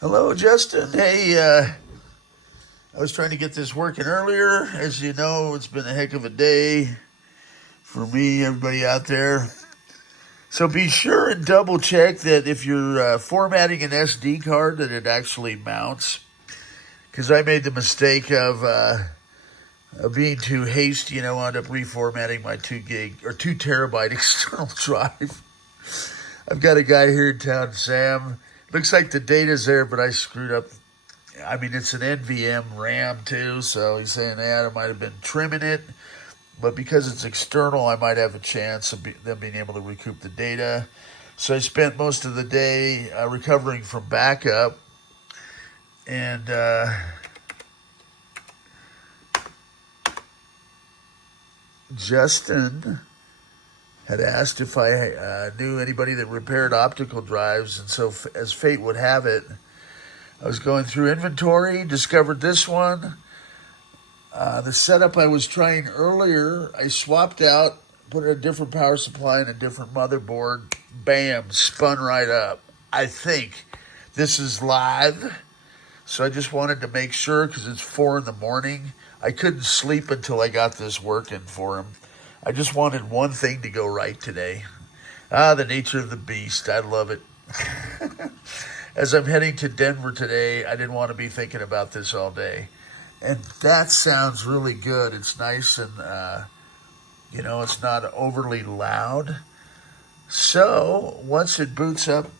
Hello, Justin. Hey, I was trying to get this working earlier. As you know, it's been a heck of a day for me, everybody out there. So be sure and double check that if you're formatting an SD card, that it actually mounts. Because I made the mistake of being too hasty, and I wound up reformatting my 2 gig or 2 terabyte external drive. I've got a guy here in town, Sam. Looks like the data's there, but I screwed up. I mean, it's an NVM RAM too, so he's saying that I might have been trimming it, but because it's external, I might have a chance of them being able to recoup the data. So I spent most of the day recovering from backup, and Justin had asked if I knew anybody that repaired optical drives, and so as fate would have it, I was going through inventory, discovered this one. The setup I was trying earlier, I swapped out, put a different power supply and a different motherboard. Bam, spun right up. I think this is live, so I just wanted to make sure because it's 4 in the morning. I couldn't sleep until I got this working for him. I just wanted one thing to go right today. The nature of the beast. I love it. As I'm heading to Denver today, I didn't want to be thinking about this all day. And that sounds really good. It's nice and, it's not overly loud. So once it boots up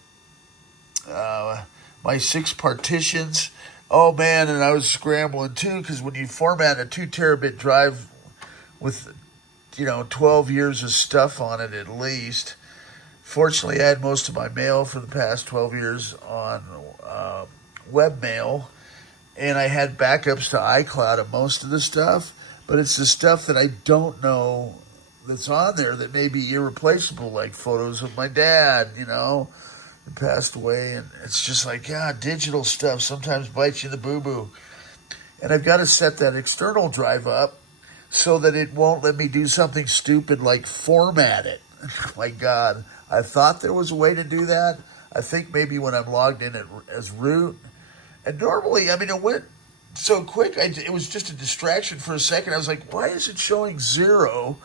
my 6 partitions, oh man, and I was scrambling too, because when you format a 2 terabit drive with, 12 years of stuff on it at least. Fortunately, I had most of my mail for the past 12 years on webmail, and I had backups to iCloud of most of the stuff, but it's the stuff that I don't know that's on there that may be irreplaceable, like photos of my dad, who passed away, and it's just like, digital stuff sometimes bites you in the boo-boo. And I've got to set that external drive up so that it won't let me do something stupid like format it. My God, I thought there was a way to do that. I think maybe when I'm logged in as root. And normally, it went so quick, it was just a distraction for a second. I was like, why is it showing 0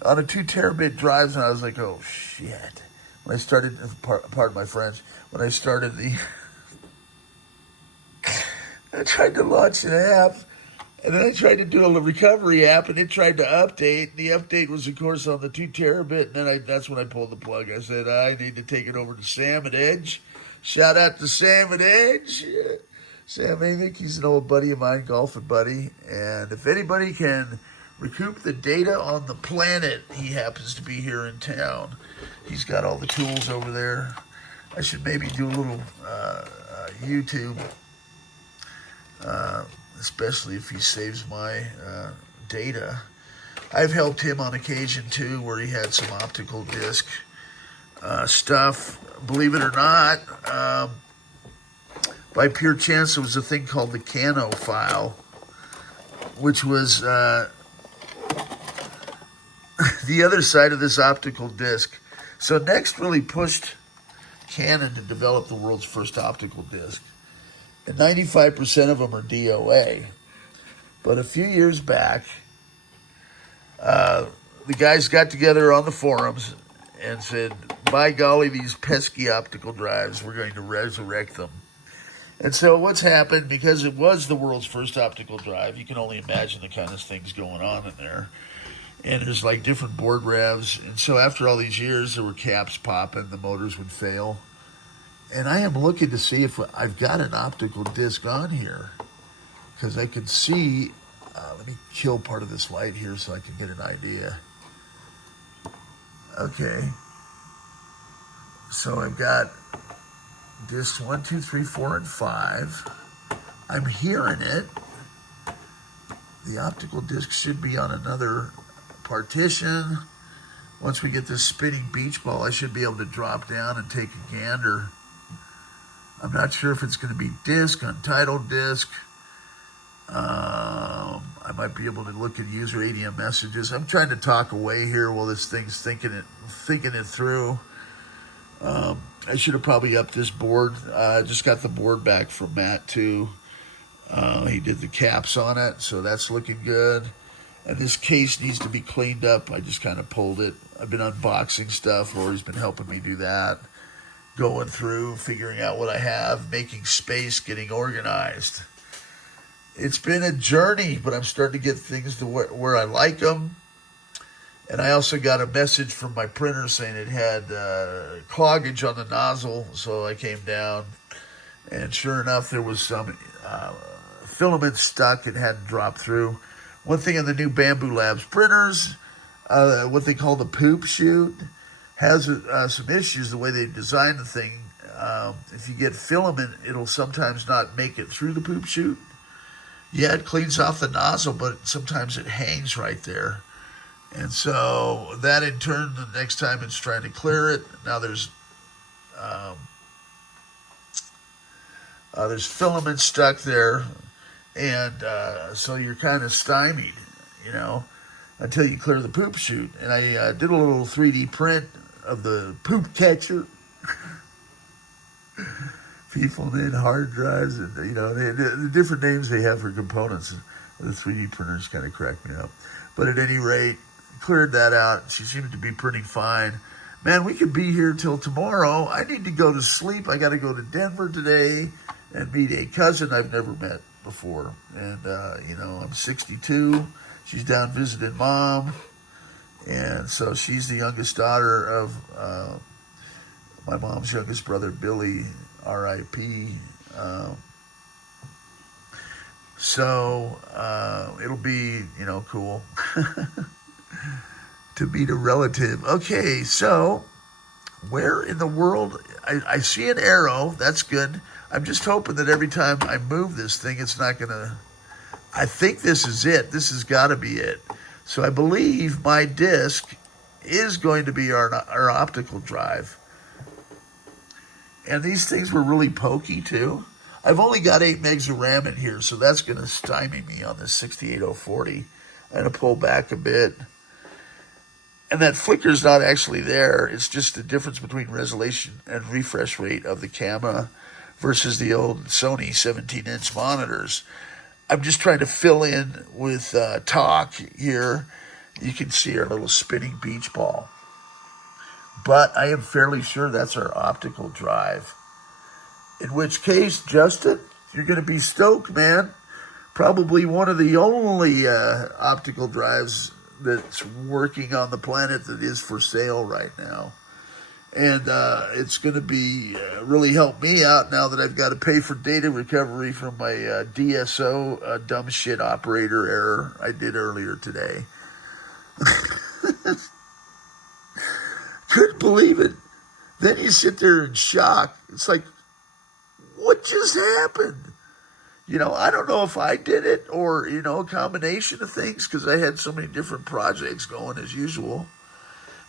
on a 2 terabit drive? And I was like, oh, shit. When I started, pardon my French, when I started I tried to launch an app. And then I tried to do a recovery app, and it tried to update. And the update was, of course, on the 2 terabit. And then that's when I pulled the plug. I said, I need to take it over to Sam at Edge. Shout out to Sam at Edge. Sam Amick, he's an old buddy of mine, golfing buddy. And if anybody can recoup the data on the planet, he happens to be here in town. He's got all the tools over there. I should maybe do a little YouTube, especially if he saves my data. I've helped him on occasion, too, where he had some optical disc stuff. Believe it or not, by pure chance, there was a thing called the Canon file, which was the other side of this optical disc. So NeXT really pushed Canon to develop the world's first optical disc. And 95% of them are DOA. But a few years back, the guys got together on the forums and said, by golly, these pesky optical drives, we're going to resurrect them. And so what's happened, because it was the world's first optical drive, you can only imagine the kind of things going on in there. And there's like different board revs. And so after all these years, there were caps popping, the motors would fail. And I am looking to see if I've got an optical disc on here, because I can see, let me kill part of this light here so I can get an idea. Okay. So I've got discs 1, 2, 3, 4, and 5. I'm hearing it. The optical disc should be on another partition. Once we get this spinning beach ball, I should be able to drop down and take a gander. I'm not sure if it's going to be disc, untitled disc. I might be able to look at user ADM messages. I'm trying to talk away here while this thing's thinking it through. I should have probably upped this board. I just got the board back from Matt too. He did the caps on it, so that's looking good. And this case needs to be cleaned up. I just kind of pulled it. I've been unboxing stuff. Lori's been helping me do that. Going through, figuring out what I have, making space, getting organized. It's been a journey, but I'm starting to get things to where I like them. And I also got a message from my printer saying it had cloggage on the nozzle, so I came down. And sure enough, there was some filament stuck. It hadn't dropped through. One thing on the new Bamboo Labs printers, what they call the poop chute, has some issues the way they designed the thing. If you get filament, it'll sometimes not make it through the poop chute. Yeah, it cleans off the nozzle, but sometimes it hangs right there. And so that in turn, the next time it's trying to clear it, now there's filament stuck there. And so you're kind of stymied, until you clear the poop chute. And I did a little 3D print of the poop catcher. People need hard drives, and the different names they have for components. The 3D printers kind of crack me up. But at any rate, cleared that out. She seemed to be printing fine. Man, we could be here till tomorrow. I need to go to sleep. I got to go to Denver today and meet a cousin I've never met before. And, I'm 62. She's down visiting Mom. And so she's the youngest daughter of my mom's youngest brother, Billy, R.I.P. So it'll be, cool to meet a relative. Okay, so where in the world? I see an arrow. That's good. I'm just hoping that every time I move this thing, it's not going to... I think this is it. This has got to be it. So I believe my disc is going to be our optical drive. And these things were really pokey too. I've only got 8 megs of RAM in here, so that's going to stymie me on this 68040. I'm going to pull back a bit. And that flicker's not actually there. It's just the difference between resolution and refresh rate of the camera versus the old Sony 17-inch monitors. I'm just trying to fill in with talk here. You can see our little spinning beach ball. But I am fairly sure that's our optical drive. In which case, Justin, you're going to be stoked, man. Probably one of the only optical drives that's working on the planet that is for sale right now. And it's going to be really help me out now that I've got to pay for data recovery from my DSO dumb shit operator error I did earlier today. Couldn't believe it. Then you sit there in shock. It's like, what just happened? I don't know if I did it or, a combination of things because I had so many different projects going as usual.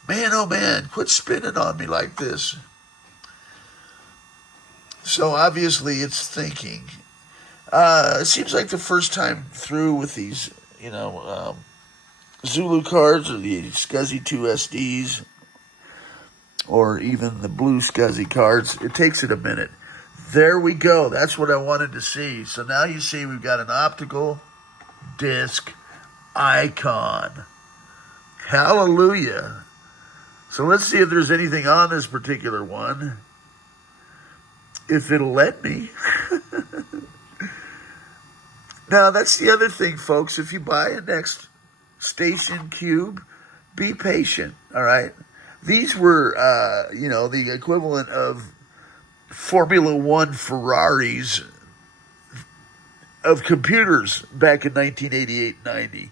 Man, oh man, quit spinning on me like this. So obviously it's thinking. It seems like the first time through with these, Zulu cards or the SCSI 2 SDs or even the blue SCSI cards, it takes it a minute. There we go. That's what I wanted to see. So now you see we've got an optical disc icon. Hallelujah. So let's see if there's anything on this particular one. If it'll let me. Now, that's the other thing, folks. If you buy a NeXT Station Cube, be patient, all right? These were, the equivalent of Formula One Ferraris of computers back in 1988-90.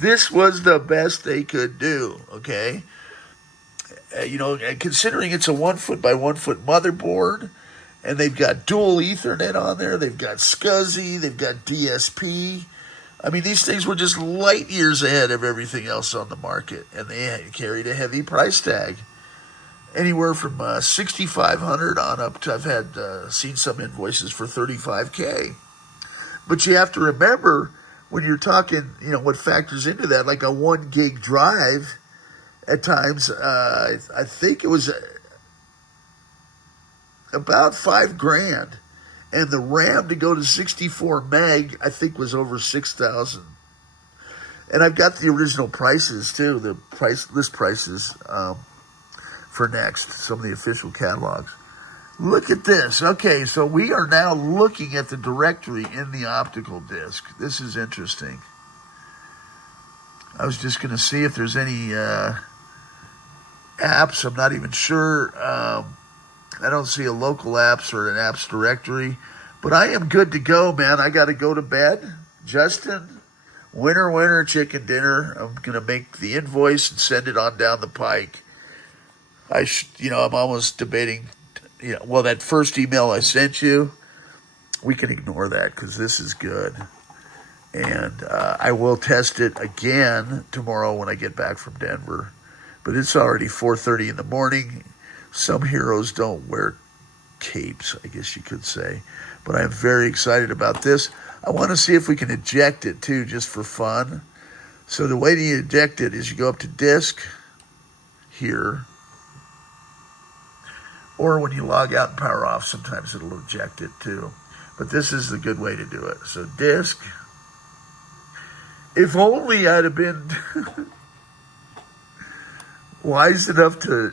This was the best they could do, okay? Considering it's a 1 foot by 1 foot motherboard, and they've got dual Ethernet on there, they've got SCSI, they've got DSP. I mean, these things were just light years ahead of everything else on the market, and they carried a heavy price tag. Anywhere from $6,500 on up to, I've had seen some invoices for $35K. But you have to remember, when you're talking, what factors into that, like a 1 gig drive, at times, I think it was about $5,000. And the RAM to go to 64 meg, I think, was over 6,000. And I've got the original prices too, the list prices for NeXT, some of the official catalogs. Look at this. Okay, so we are now looking at the directory in the optical disc. This is interesting. I was just going to see if there's any apps. I'm not even sure. I don't see a local apps or an apps directory, but I am good to go, man. I got to go to bed. Justin, winner, chicken dinner. I'm going to make the invoice and send it on down the pike. I'm almost debating, well, that first email I sent you, we can ignore that because this is good. And I will test it again tomorrow when I get back from Denver. But it's already 4:30 in the morning. Some heroes don't wear capes, I guess you could say. But I'm very excited about this. I want to see if we can eject it too, just for fun. So the way to eject it is you go up to disk here. Or when you log out and power off, sometimes it'll eject it too. But this is the good way to do it. So disk. If only I'd have been wise enough to,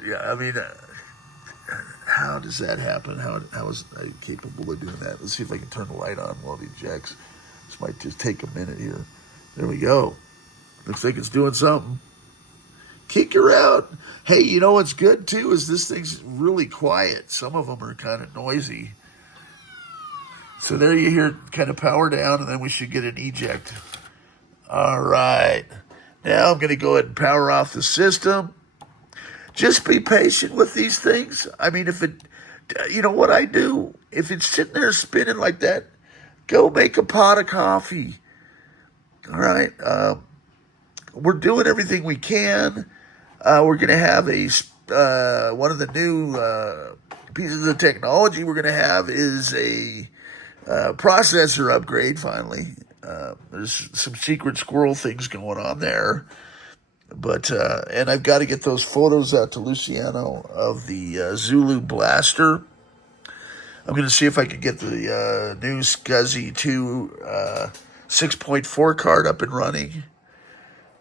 how does that happen? How is I capable of doing that? Let's see if I can turn the light on while it ejects. This might just take a minute here. There we go. Looks like it's doing something. Kick her out. Hey, you know what's good too is this thing's really quiet. Some of them are kind of noisy. So there you hear it kind of power down, and then we should get an eject. All right. Now I'm going to go ahead and power off the system. Just be patient with these things. If it, what I do, if it's sitting there spinning like that, go make a pot of coffee. All right. We're doing everything we can. We're going to have one of the new pieces of technology we're going to have is a processor upgrade finally. There's some secret squirrel things going on there. But, and I've got to get those photos out to Luciano of the Zulu Blaster. I'm going to see if I can get the new SCSI 2 6.4 card up and running.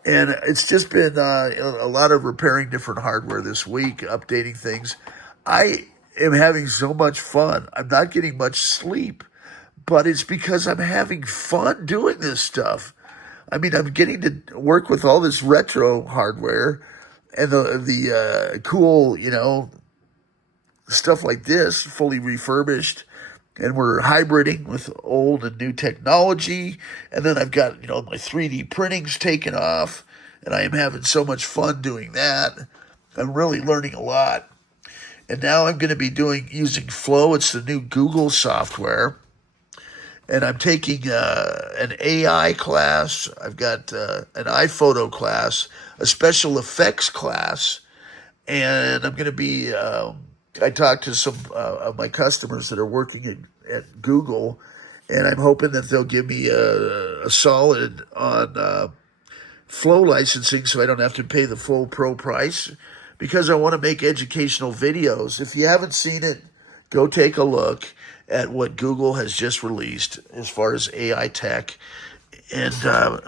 And it's just been a lot of repairing different hardware this week, updating things. I am having so much fun. I'm not getting much sleep, but it's because I'm having fun doing this stuff. I'm getting to work with all this retro hardware and the cool, stuff like this, fully refurbished. And we're hybriding with old and new technology. And then I've got, my 3D printing's taken off. And I am having so much fun doing that. I'm really learning a lot. And now I'm going to be using Flow. It's the new Google software. And I'm taking an AI class. I've got an iPhoto class, a special effects class. And I'm going to be... I talked to some of my customers that are working at Google, and I'm hoping that they'll give me a solid on Flow licensing so I don't have to pay the full pro price, because I want to make educational videos. If you haven't seen it, go take a look at what Google has just released as far as AI tech, and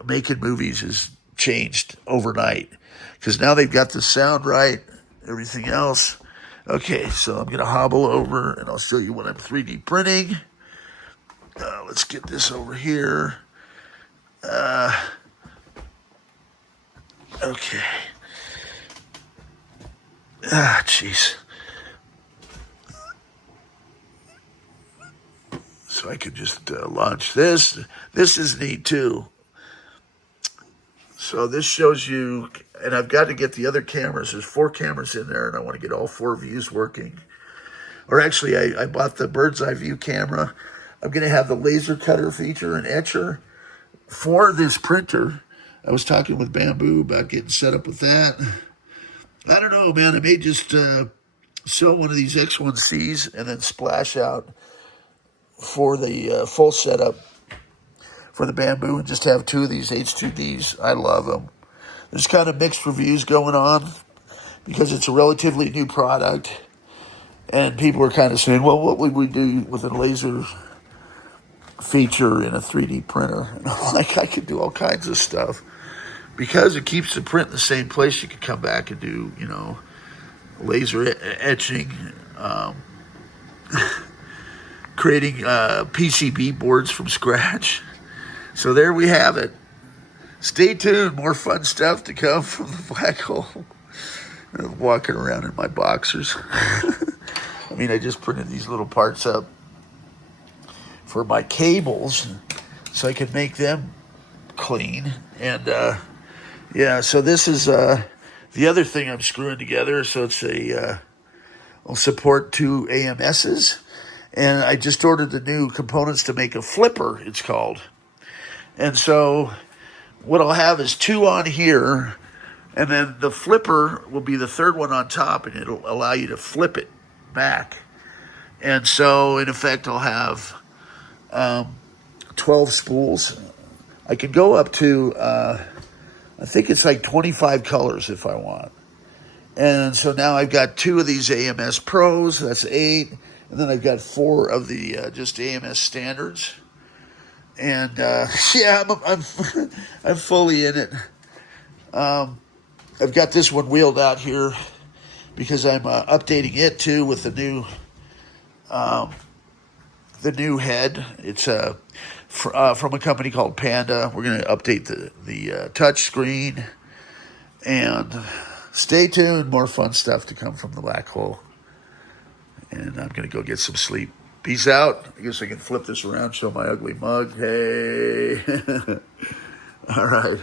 making movies has changed overnight because now they've got the sound right, everything else. Okay, so I'm going to hobble over, and I'll show you what I'm 3D printing. Let's get this over here. Okay. Jeez. So I could just launch this. This is neat, too. So this shows you, and I've got to get the other cameras. There's 4 cameras in there, and I want to get all 4 views working. Or actually, I bought the bird's eye view camera. I'm going to have the laser cutter feature and etcher for this printer. I was talking with Bamboo about getting set up with that. I don't know, man. I may just sell one of these X1Cs and then splash out for the full setup for the Bamboo and just have 2 of these H2Ds. I love them. There's kind of mixed reviews going on because it's a relatively new product. And people were kind of saying, well, what would we do with a laser feature in a 3D printer? And I'm like, I could do all kinds of stuff. Because it keeps the print in the same place, you could come back and do, laser etching, creating PCB boards from scratch. So there we have it. Stay tuned. More fun stuff to come from the black hole. I'm walking around in my boxers. I mean, I just printed these little parts up for my cables so I could make them clean. And, yeah, so this is the other thing I'm screwing together. So it's will support 2 AMSs. And I just ordered the new components to make a flipper, it's called. And so what I'll have is 2 on here, and then the flipper will be the third one on top, and it'll allow you to flip it back. And so, in effect, I'll have 12 spools. I can go up to, I think it's like 25 colors if I want. And so now I've got 2 of these AMS Pros, that's 8. And then I've got 4 of the just AMS standards. And yeah, I'm fully in it. I've got this one wheeled out here because I'm updating it too with the new head. It's from a company called Panda. We're going to update the touch screen, and stay tuned. More fun stuff to come from the black hole. And I'm going to go get some sleep. Peace out. I guess I can flip this around, show my ugly mug. Hey. All right.